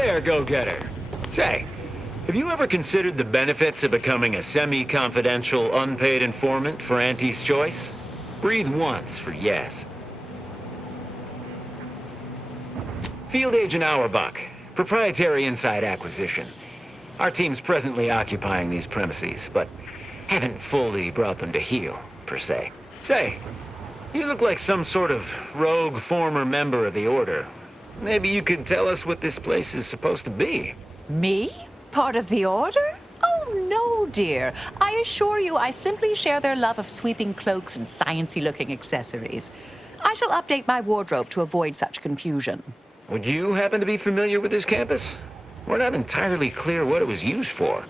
there, go-getter. Say, have you ever considered the benefits of becoming a semi-confidential, unpaid informant for Auntie's Choice? Breathe once for yes. Field Agent Auerbach, proprietary inside acquisition. Our team's presently occupying these premises, but haven't fully brought them to heel, per se. Say, you look like some sort of rogue former member of the Order. Maybe you could tell us what this place is supposed to be. Me? Part of the Order? Oh, no, dear. I assure you I simply share their love of sweeping cloaks and sciencey-looking accessories. I shall update my wardrobe to avoid such confusion. Would you happen to be familiar with this campus? We're not entirely clear what it was used for.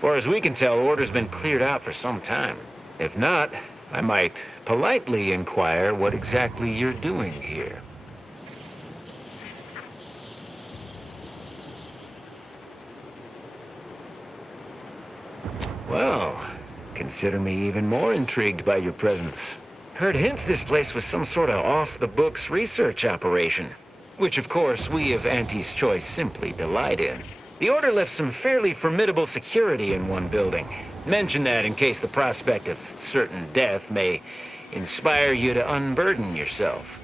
Far as we can tell, Order's been cleared out for some time. If not, I might politely inquire what exactly you're doing here. Well, consider me even more intrigued by your presence. Heard hints this place was some sort of off-the-books research operation, which of course we of Auntie's Choice simply delight in. The Order left some fairly formidable security in one building. Mention that in case the prospect of certain death may inspire you to unburden yourself.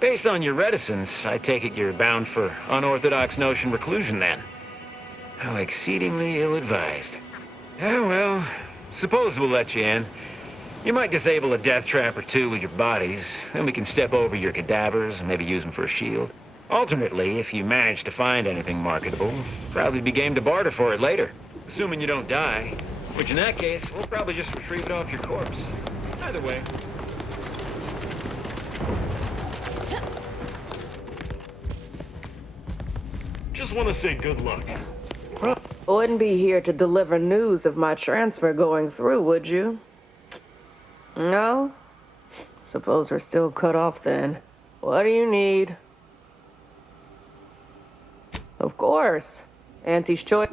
Based on your reticence, I take it you're bound for unorthodox notion reclusion then. How exceedingly ill-advised. Yeah, well, suppose we'll let you in. You might disable a death trap or two with your bodies, then we can step over your cadavers and maybe use them for a shield. Alternately, if you manage to find anything marketable, probably be game to barter for it later. Assuming you don't die, which in that case, we'll probably just retrieve it off your corpse. Either way. Just want to say good luck. I wouldn't be here to deliver news of my transfer going through, would you? No? Suppose we're still cut off then. What do you need? Of course. Auntie's Choice.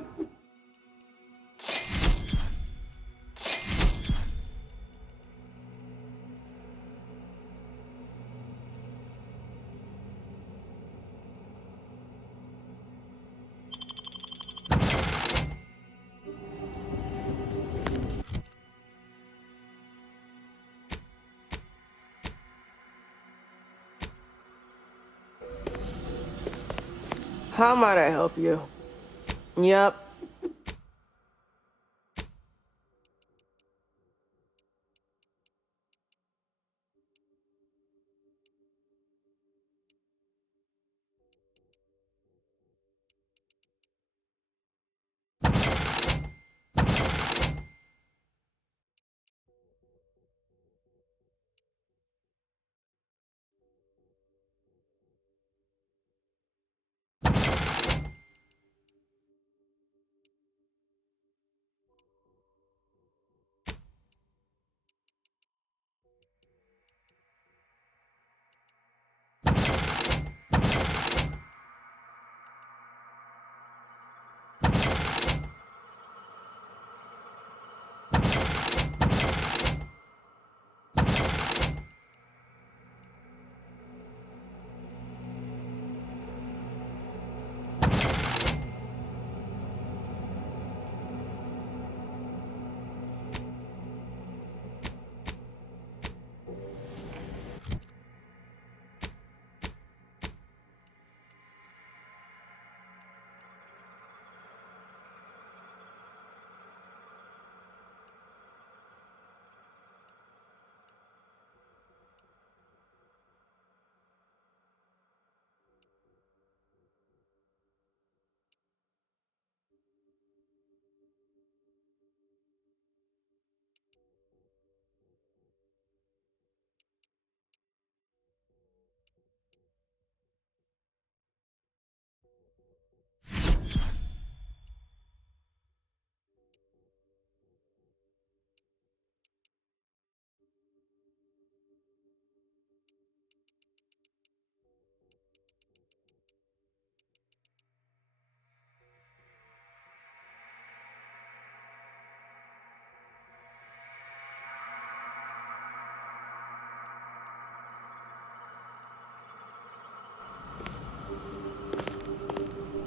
How might I help you? Yep.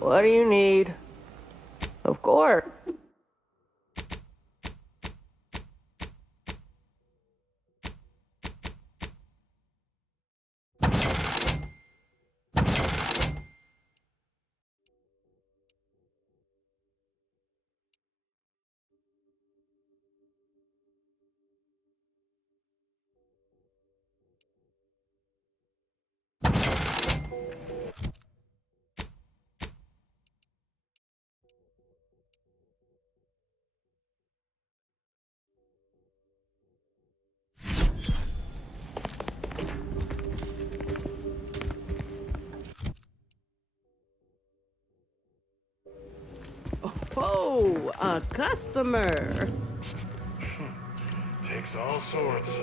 What do you need? Of course. Oh, a customer. Takes all sorts.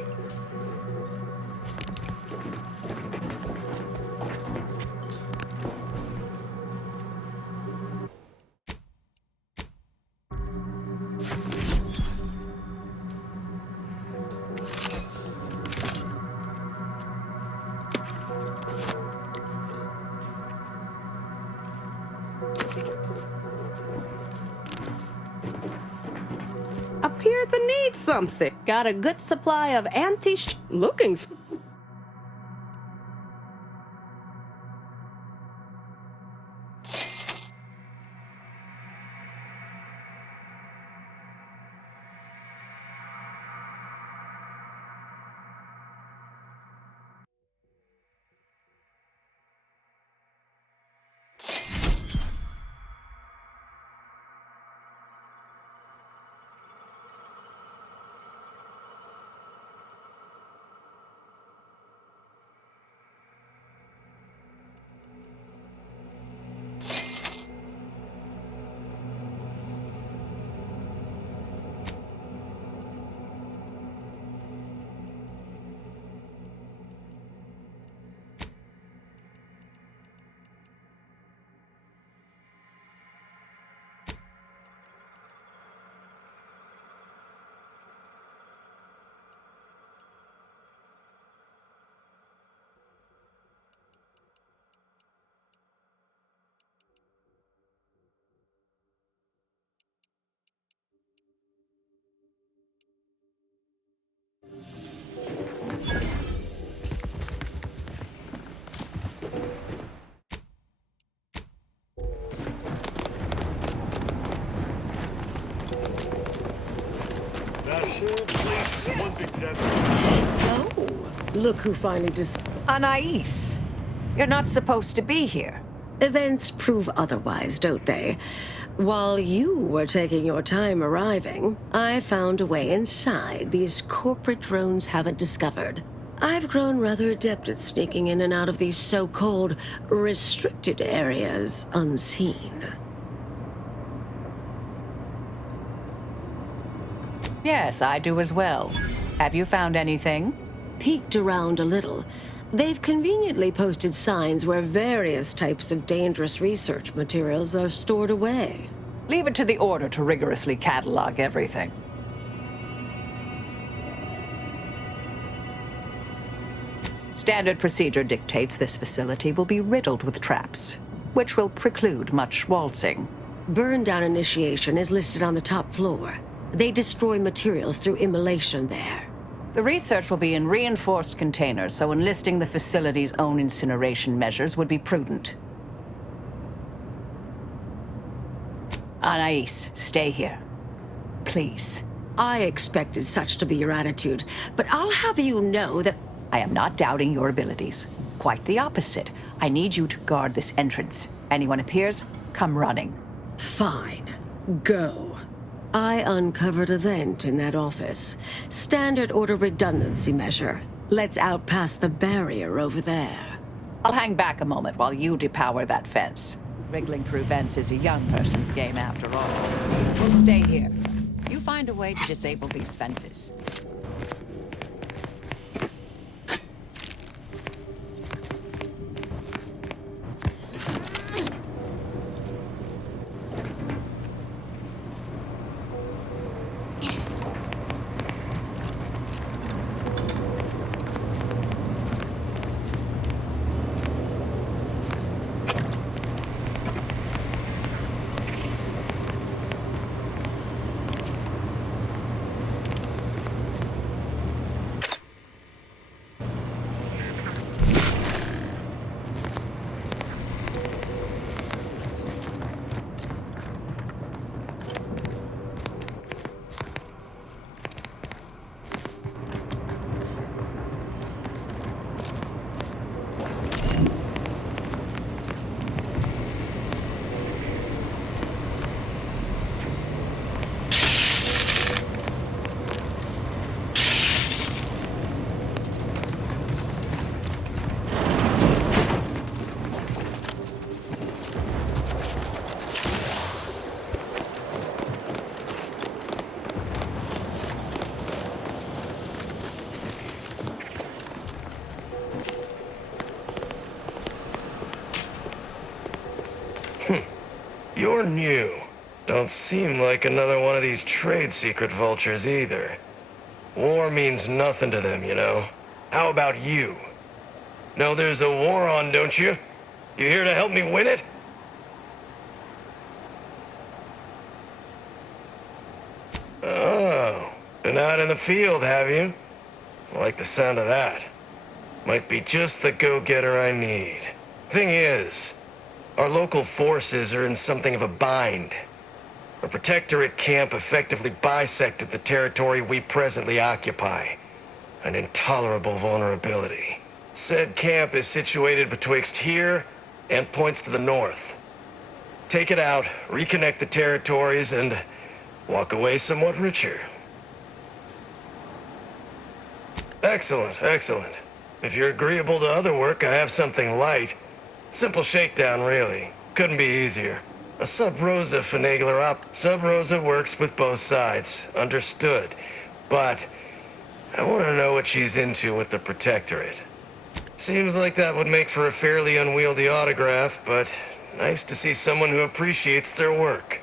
Appear to need something. Got a good supply of looking. That whole place is one big desert. Oh, look who finally just. Anais, you're not supposed to be here. Events prove otherwise, don't they? While you were taking your time arriving, I found a way inside these corporate drones haven't discovered. I've grown rather adept at sneaking in and out of these so-called restricted areas unseen. Yes, I do as well. Have you found anything? Peeked around a little. They've conveniently posted signs where various types of dangerous research materials are stored away. Leave it to the Order to rigorously catalog everything. Standard procedure dictates this facility will be riddled with traps, which will preclude much waltzing. Burn down initiation is listed on the top floor. They destroy materials through immolation there. The research will be in reinforced containers, so enlisting the facility's own incineration measures would be prudent. Anais, stay here. Please. I expected such to be your attitude, but I'll have you know that I am not doubting your abilities. Quite the opposite. I need you to guard this entrance. Anyone appears, come running. fine. Go. I uncovered a vent in that office. Standard order redundancy measure. Let's outpass the barrier over there. I'll hang back a moment while you depower that fence. Wriggling through vents is a young person's game after all. We'll stay here. You find a way to disable these fences. You're new. Don't seem like another one of these trade secret vultures either. War means nothing to them, you know. How about you? Know there's a war on, don't you? You here to help me win it? Oh, been out in the field, have you? I like the sound of that. Might be just the go-getter I need. Thing is, our local forces are in something of a bind. A Protectorate camp effectively bisected the territory we presently occupy. An intolerable vulnerability. Said camp is situated betwixt here and points to the north. Take it out, reconnect the territories, and walk away somewhat richer. Excellent, excellent. If you're agreeable to other work, I have something light. Simple shakedown, really. Couldn't be easier. A Sub Rosa finagler up. Sub Rosa works with both sides. Understood. But I want to know what she's into with the Protectorate. Seems like that would make for a fairly unwieldy autograph, but nice to see someone who appreciates their work.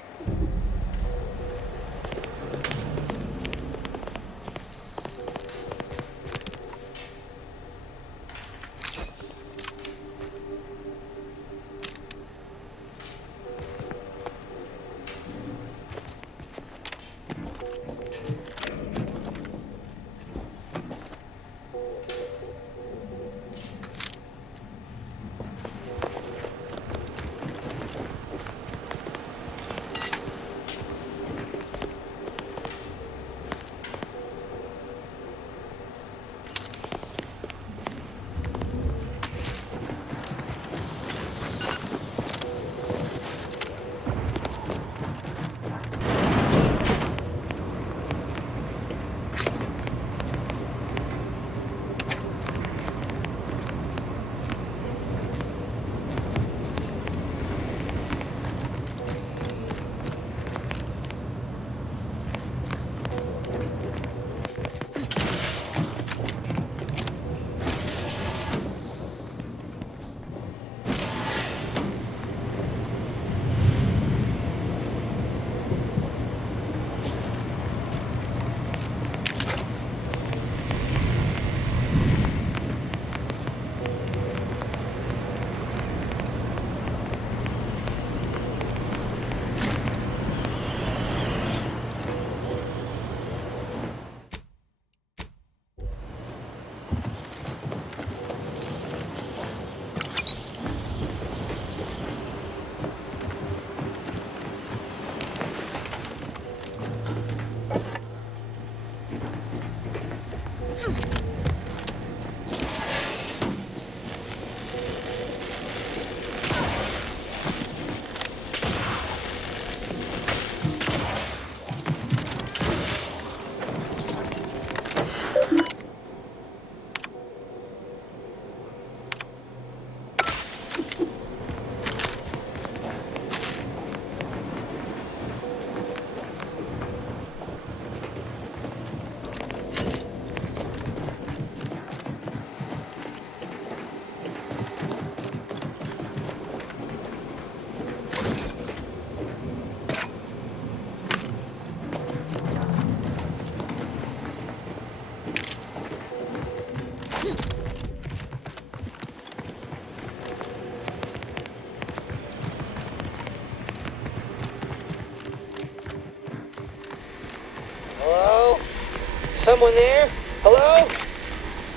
Someone there? Hello?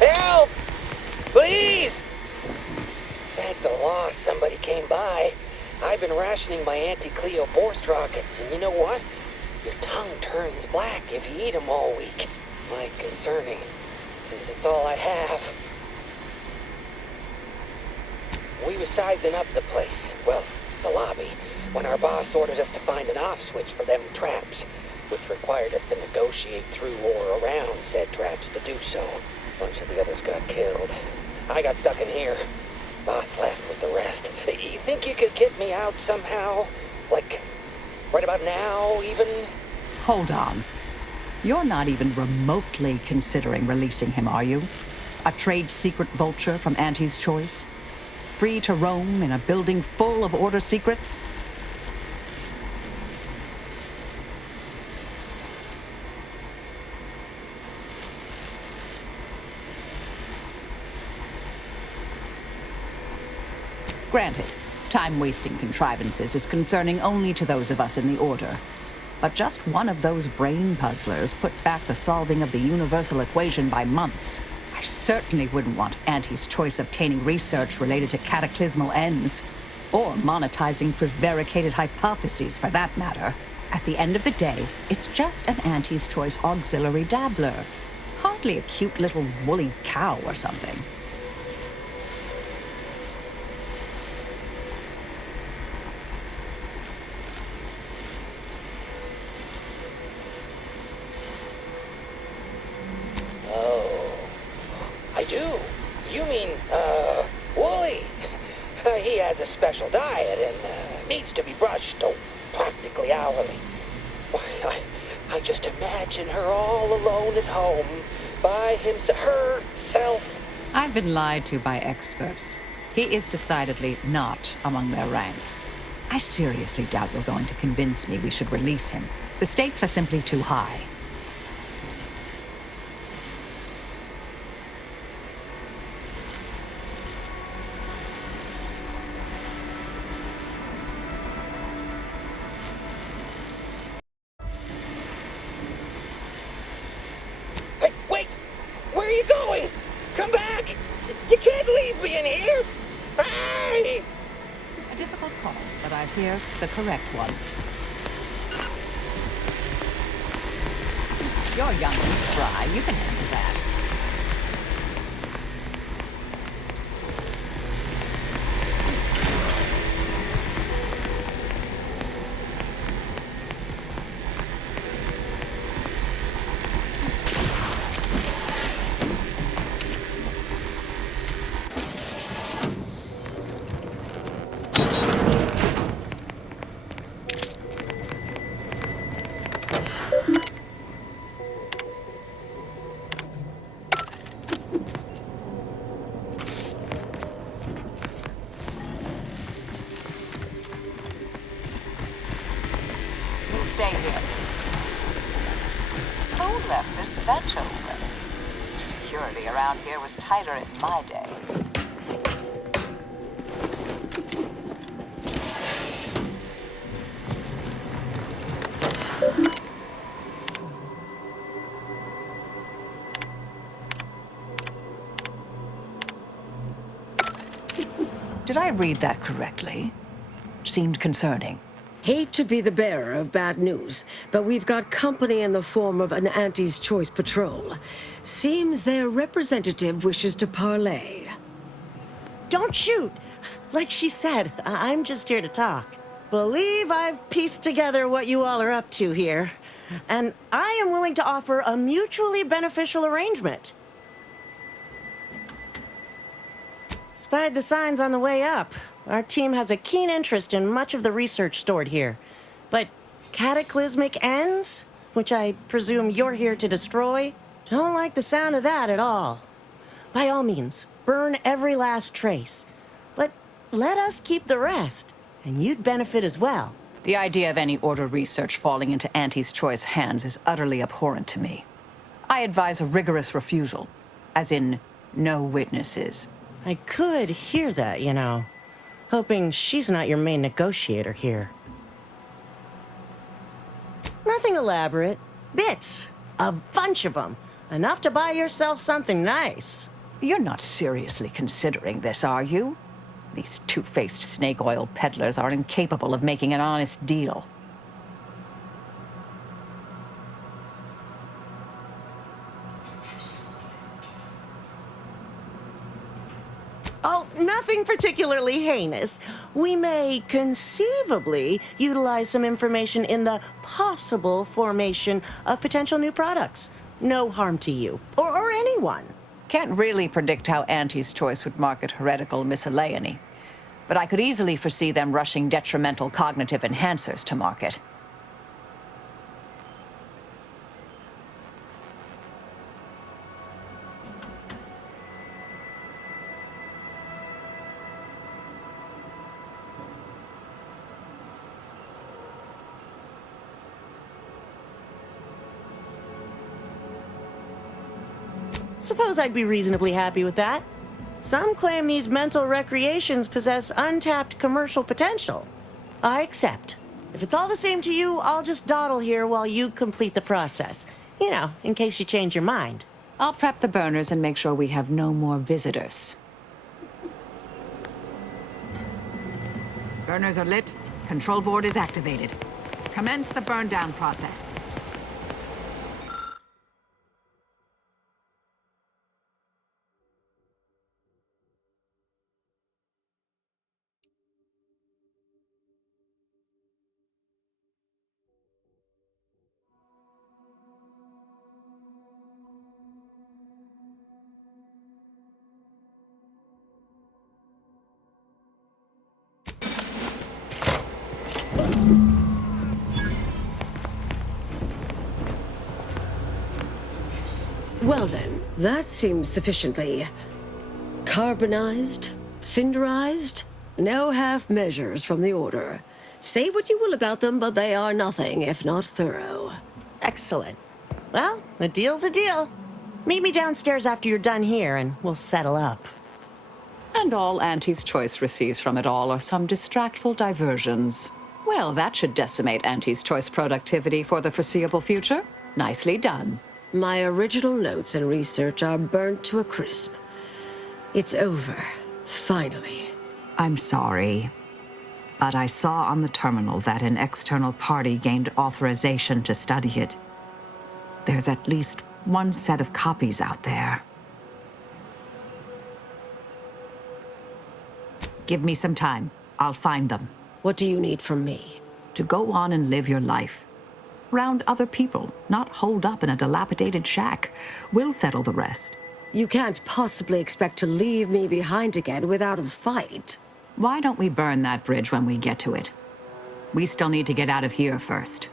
Help! Please! At the loss, somebody came by. I've been rationing my anti-Cleo Borst rockets, and you know what? Your tongue turns black if you eat them all week. Like concerning, since it's all I have. We was sizing up the place, well, the lobby, when our boss ordered us to find an off switch for them traps, which required us to negotiate through or around said traps to do so. A bunch of the others got killed. I got stuck in here. Boss left with the rest. You think you could get me out somehow? Like, right about now, even? Hold on. You're not even remotely considering releasing him, are you? A trade secret vulture from Auntie's choice? free to roam in a building full of Order secrets? Granted, time-wasting contrivances is concerning only to those of us in the Order. But just one of those brain puzzlers put back the solving of the universal equation by months. I certainly wouldn't want Auntie's choice obtaining research related to cataclysmal ends. Or monetizing prevaricated hypotheses, for that matter. At the end of the day, it's just an Auntie's choice auxiliary dabbler. Hardly a cute little woolly cow or something. I do. You mean, Wooly. He has a special diet and needs to be brushed, practically hourly. Why, I just imagine her all alone at home, by herself. I've been lied to by experts. He is decidedly not among their ranks. I seriously doubt you're going to convince me we should release him. The stakes are simply too high. Hey, wait! Where are you going? Come back! You can't leave me in here! Hey! A difficult call, but I fear the correct one. You're young and spry. You can handle that. Stay here. Who left this bench open? Security around here was tighter in my day. Did I read that correctly? Seemed concerning. Hate to be the bearer of bad news, but we've got company in the form of an Auntie's Choice patrol. Seems their representative wishes to parley. Don't shoot! Like she said, I'm just here to talk. Believe I've pieced together what you all are up to here. And I am willing to offer a mutually beneficial arrangement. Spied the signs on the way up. Our team has a keen interest in much of the research stored here. But cataclysmic ends, which I presume you're here to destroy, don't like the sound of that at all. By all means, burn every last trace. But let us keep the rest, and you'd benefit as well. The idea of any Order research falling into Auntie's Choice hands is utterly abhorrent to me. I advise a rigorous refusal, as in no witnesses. I could hear that, you know. Hoping she's not your main negotiator here. Nothing elaborate. Bits. A bunch of them. Enough to buy yourself something nice. You're not seriously considering this, are you? These two-faced snake oil peddlers are incapable of making an honest deal. Oh, nothing particularly heinous. We may conceivably utilize some information in the possible formation of potential new products. No harm to you, or anyone. Can't really predict how Auntie's Choice would market heretical miscellany, but I could easily foresee them rushing detrimental cognitive enhancers to market. suppose I'd be reasonably happy with that. Some claim these mental recreations possess untapped commercial potential. I accept. If it's all the same to you, I'll just dawdle here while you complete the process. You know, in case you change your mind. I'll prep the burners and make sure we have no more visitors. Burners are lit. Control board is activated. Commence the burn down process. Well then, that seems sufficiently carbonized, cinderized. No half measures from the Order. Say what you will about them, but they are nothing if not thorough. Excellent. Well, a deal's a deal. Meet me downstairs after you're done here, and we'll settle up. And all Auntie's Choice receives from it all are some distractful diversions. Well, that should decimate Auntie's Choice productivity for the foreseeable future. Nicely done. My original notes and research are burnt to a crisp. It's over, finally. I'm sorry, but I saw on the terminal that an external party gained authorization to study it. There's at least one set of copies out there. Give me some time. I'll find them. What do you need from me? To go on and live your life. Round other people, not holed up in a dilapidated shack. We'll settle the rest. You can't possibly expect to leave me behind again without a fight. Why don't we burn that bridge when we get to it? We still need to get out of here first.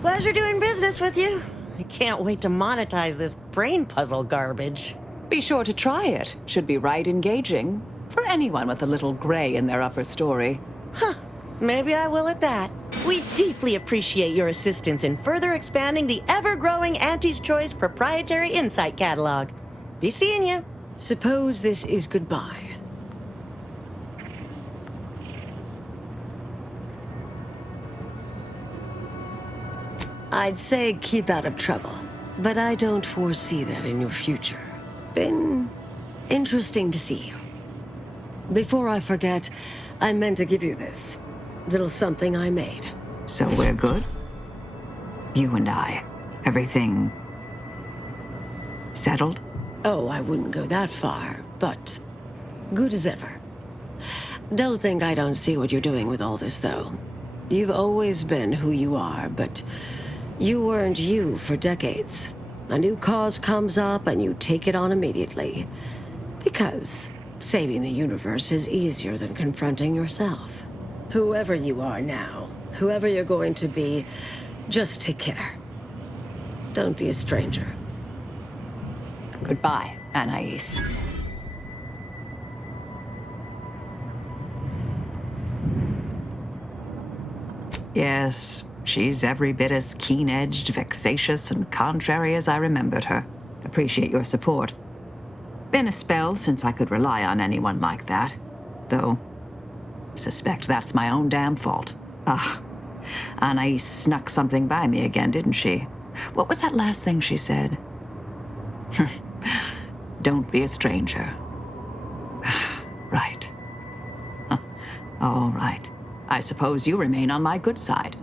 Pleasure doing business with you. I can't wait to monetize this brain puzzle garbage. Be sure to try it. Should be right engaging. For anyone with a little gray in their upper story. Maybe I will at that. We deeply appreciate your assistance in further expanding the ever-growing Auntie's Choice proprietary insight catalog. Be seeing you. Suppose this is goodbye. I'd say keep out of trouble, but I don't foresee that in your future. Been interesting to see you. Before I forget, I meant to give you this. Little something I made. So we're good? You and I. Everything settled? Oh, I wouldn't go that far, but good as ever. Don't think I don't see what you're doing with all this, though. You've always been who you are, but you weren't you for decades. A new cause comes up and you take it on immediately. Because saving the universe is easier than confronting yourself. Whoever you are now, whoever you're going to be, just take care. Don't be a stranger. Goodbye, Anais. Yes, she's every bit as keen-edged, vexatious, and contrary as I remembered her. Appreciate your support. Been a spell since I could rely on anyone like that. Though, suspect that's my own damn fault. Anais snuck something by me again, didn't she? What was that last thing she said? Don't be a stranger. Right. All right. I suppose you remain on my good side.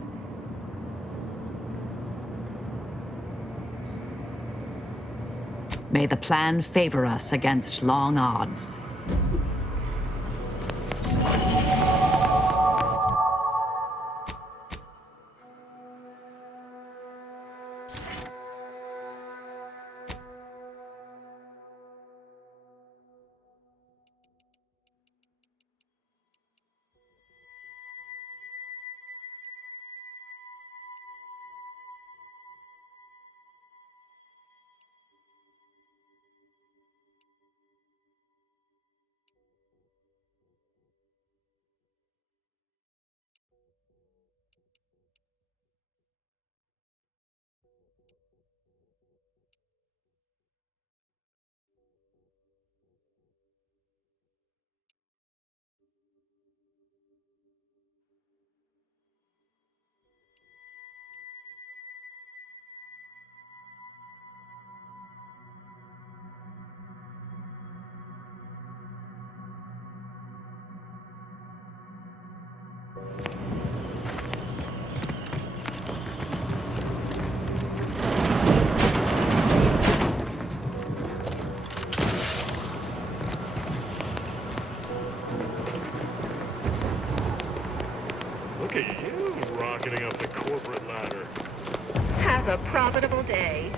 May the plan favor us against long odds. Have a profitable day.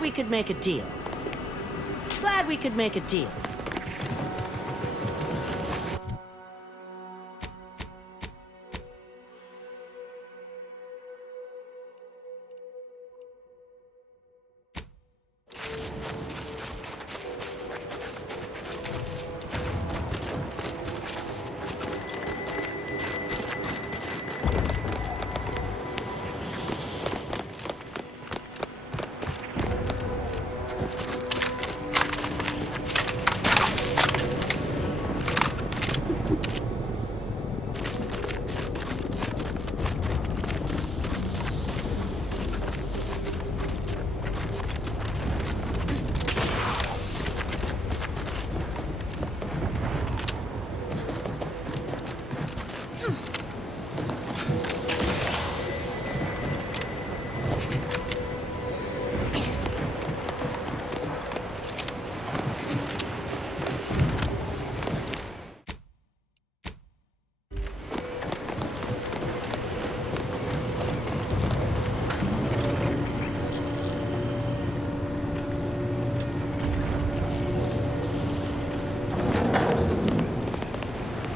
We could make a deal. Glad we could make a deal.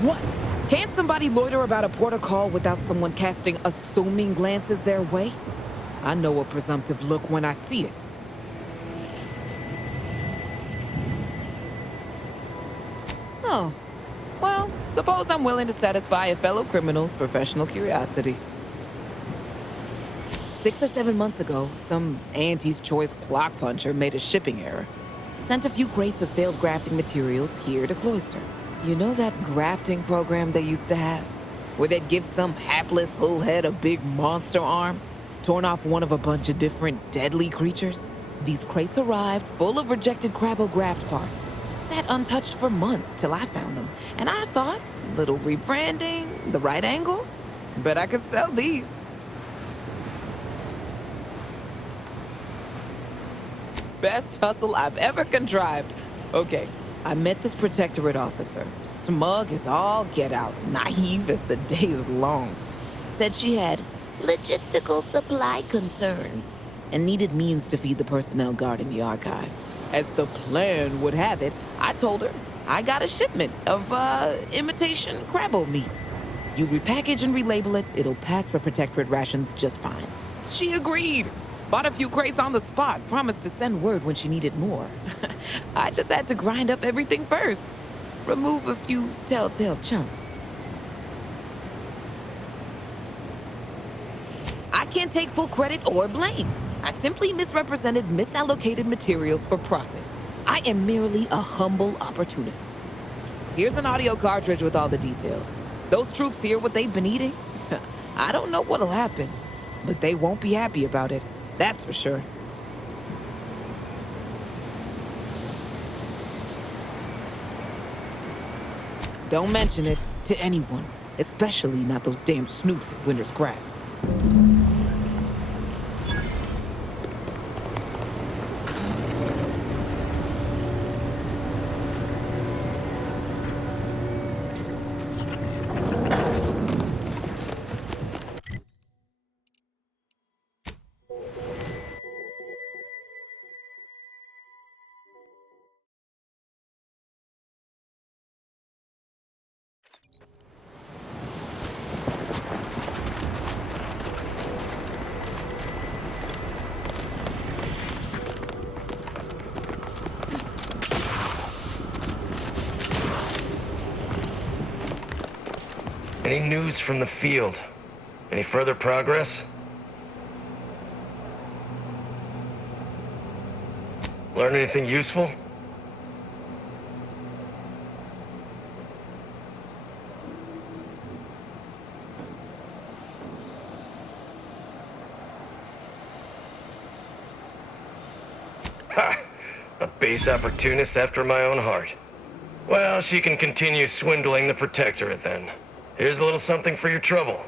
What? Can't somebody loiter about a protocol without someone casting assuming glances their way? I know a presumptive look when I see it. Oh. Well, suppose I'm willing to satisfy a fellow criminal's professional curiosity. 6 or 7 months ago, some Auntie's Choice clock puncher made a shipping error. Sent a few crates of failed grafting materials here to Cloister. You know that grafting program they used to have? Where they'd give some hapless hullhead a big monster arm, torn off one of a bunch of different deadly creatures? These crates arrived full of rejected Crabbo-Graft parts. Sat untouched for months till I found them. And I thought, little rebranding, the right angle? Bet I could sell these. Best hustle I've ever contrived. Okay, I met this protectorate officer. Smug as all get out, naive as the day is long. Said she had logistical supply concerns and needed means to feed the personnel guarding the archive. As the plan would have it, I told her I got a shipment of, imitation Crabbo meat. You repackage and relabel it, it'll pass for protectorate rations just fine. She agreed. Bought a few crates on the spot, promised to send word when she needed more. I just had to grind up everything first. Remove a few telltale chunks. I can't take full credit or blame. I simply misrepresented misallocated materials for profit. I am merely a humble opportunist. Here's an audio cartridge with all the details. Those troops hear what they've been eating? I don't know what'll happen, but they won't be happy about it. That's for sure. Don't mention it to anyone, especially not those damn snoops at Winter's Grasp. Any news from the field? Any further progress? Learn anything useful? Ha! A base opportunist after my own heart. Well, she can continue swindling the Protectorate then. Here's a little something for your trouble.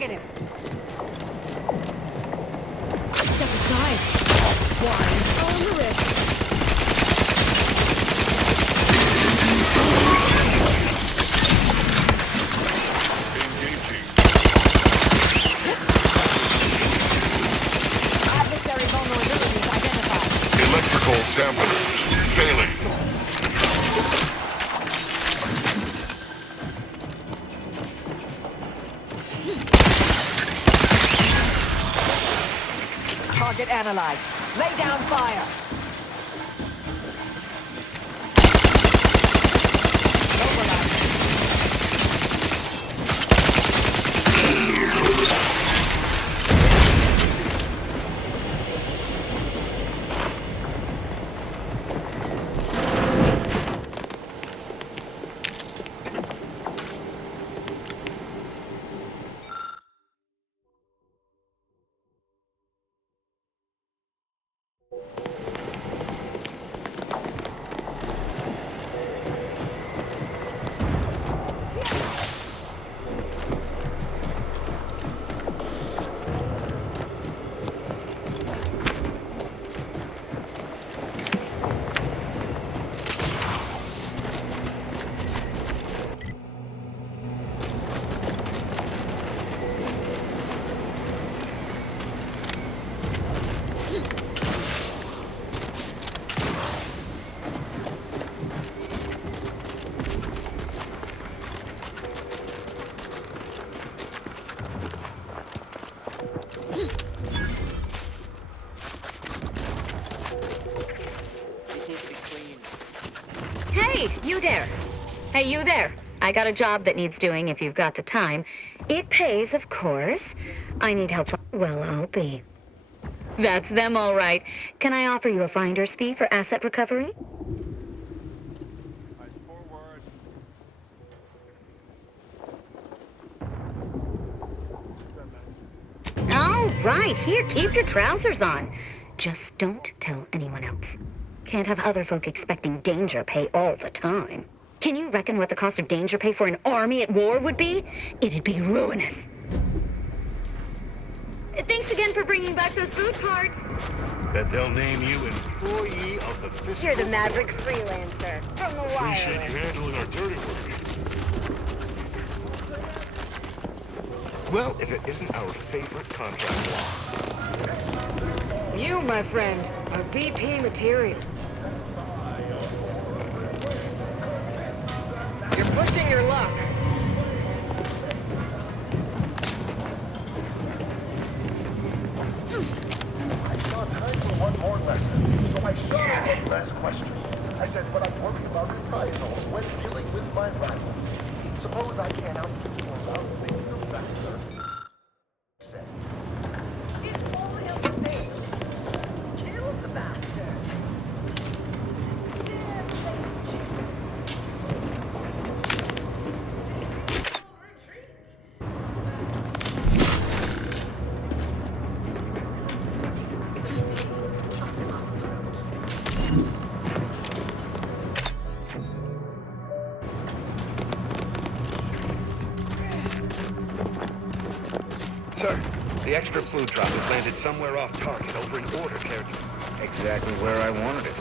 Negative. Step aside. Swine on the wrist. Adversary vulnerabilities identified. Electrical dampeners failing. Target analyzed. Lay down fire. Overlap. Hey, you there. Hey, you there. I got a job that needs doing if you've got the time. It pays, of course. I need help. Well, I'll be. That's them, all right. Can I offer you a finder's fee for asset recovery? All right, here, keep your trousers on. Just don't tell anyone else. Can't have other folk expecting danger pay all the time. Can you reckon what the cost of danger pay for an army at war would be? It'd be ruinous. Thanks again for bringing back those food cards. Bet they'll name you employee of the fiscal. You're the maverick freelancer from the Appreciate you wireless. handling our dirty work. Well, if it isn't our favorite contract law. You, my friend, are VP material. You're pushing your luck. I saw time for one more lesson, so I shot him one last question. I said, but I'm worried about reprisals when dealing with my rival. Suppose I can't outdo you without thinking of factor. Said. It's only a mistake. Kill the bastards. Sir, the extra food drop has landed somewhere off target over in order territory. Exactly where I wanted it.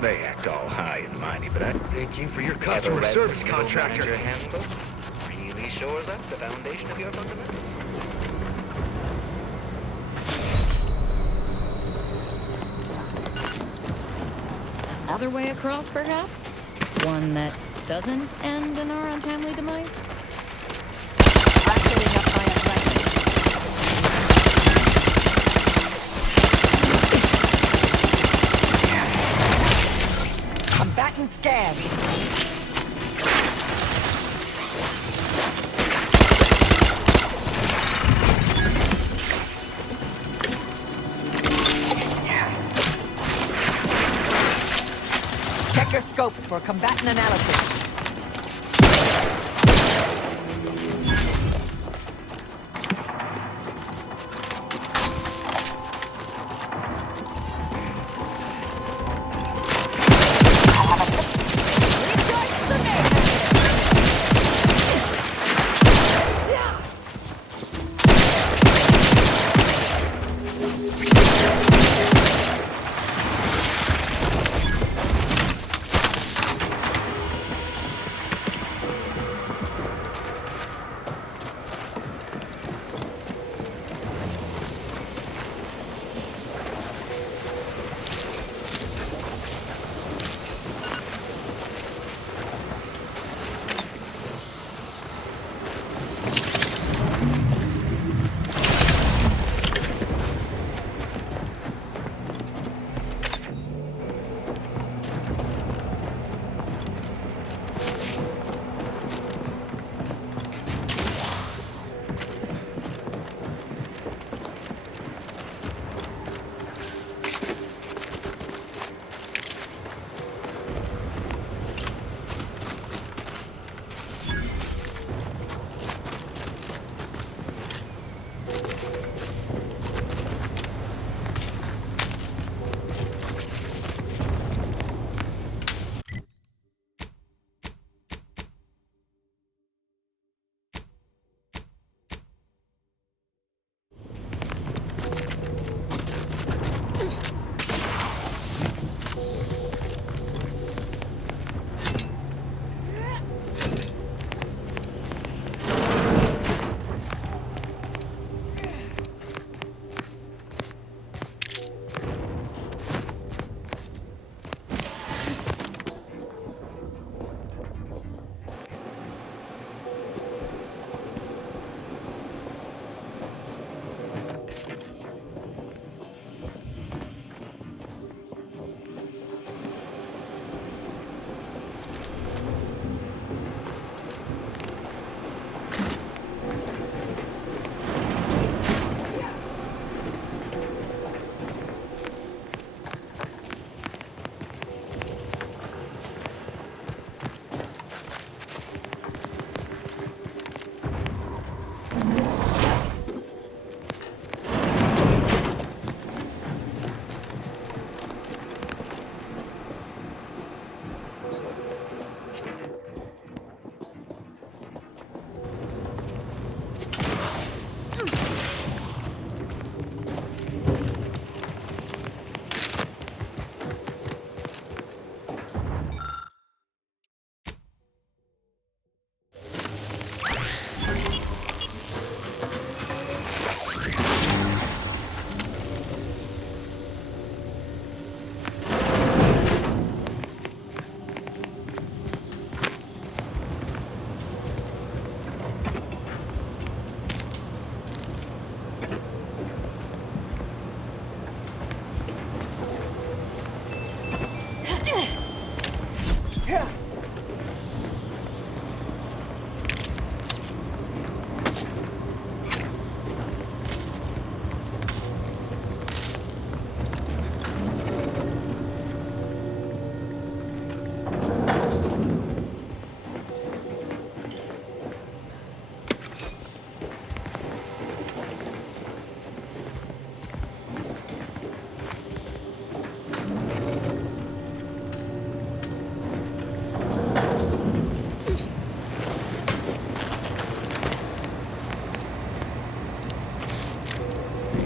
They act all high and mighty, but I Thank you for your customer service contractor. Manager handbook really shores up the foundation of your fundamentals. Other way across, perhaps? One that doesn't end in our untimely demise? Ratcheting up my advantage. Combatant scanned. Check your scopes for combatant analysis.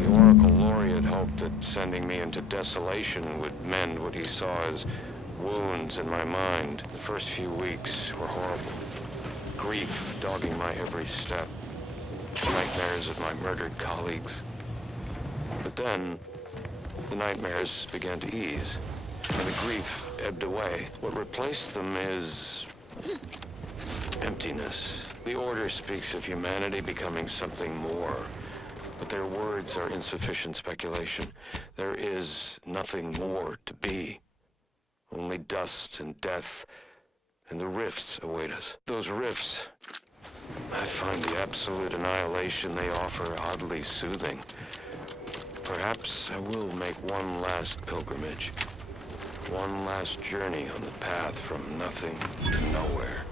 The Oracle Laureate hoped that sending me into desolation would mend what he saw as wounds in my mind. The first few weeks were horrible. Grief dogging my every step. Nightmares of my murdered colleagues. But then, the nightmares began to ease, and the grief ebbed away. What replaced them is emptiness. The Order speaks of humanity becoming something more, but their words are insufficient speculation. There is nothing more to be. Only dust and death, and the rifts await us. Those rifts, I find the absolute annihilation they offer oddly soothing. Perhaps I will make one last pilgrimage. One last journey on the path from nothing to nowhere.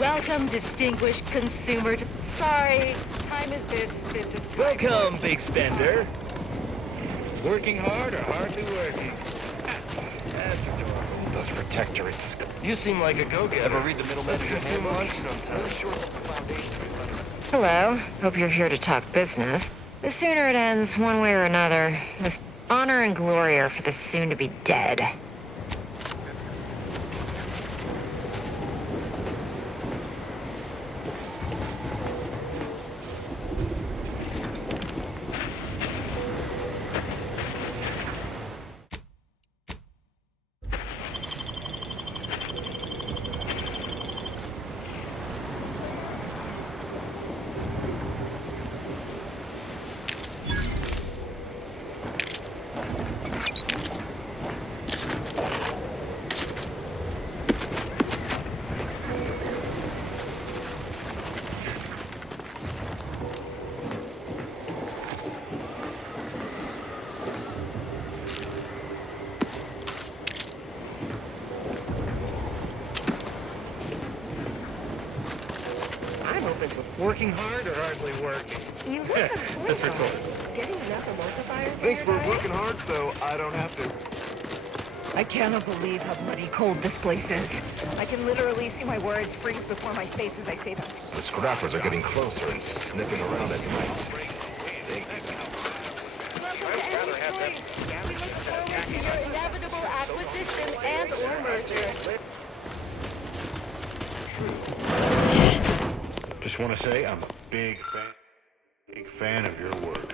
Welcome, distinguished consumer. Sorry, time is bits. Welcome, big spender. Working hard or hardly working? That's adorable. Those protectorates. You seem like a go-getter. Ever read the middleman's consumer lunch sometime? Hello. Hope you're here to talk business. The sooner it ends, one way or another, this honor and glory are for the soon-to-be dead. Working hard or hardly working? That's rhetorical. Getting enough emulsifiers? Thanks for working hard so I don't have to. I cannot believe how bloody cold this place is. I can literally see my words freeze before my face as I say them. The scrappers are getting closer and sniffing around at night. Inevitable acquisition and/or merger. Just want to say I'm a big fan of your work.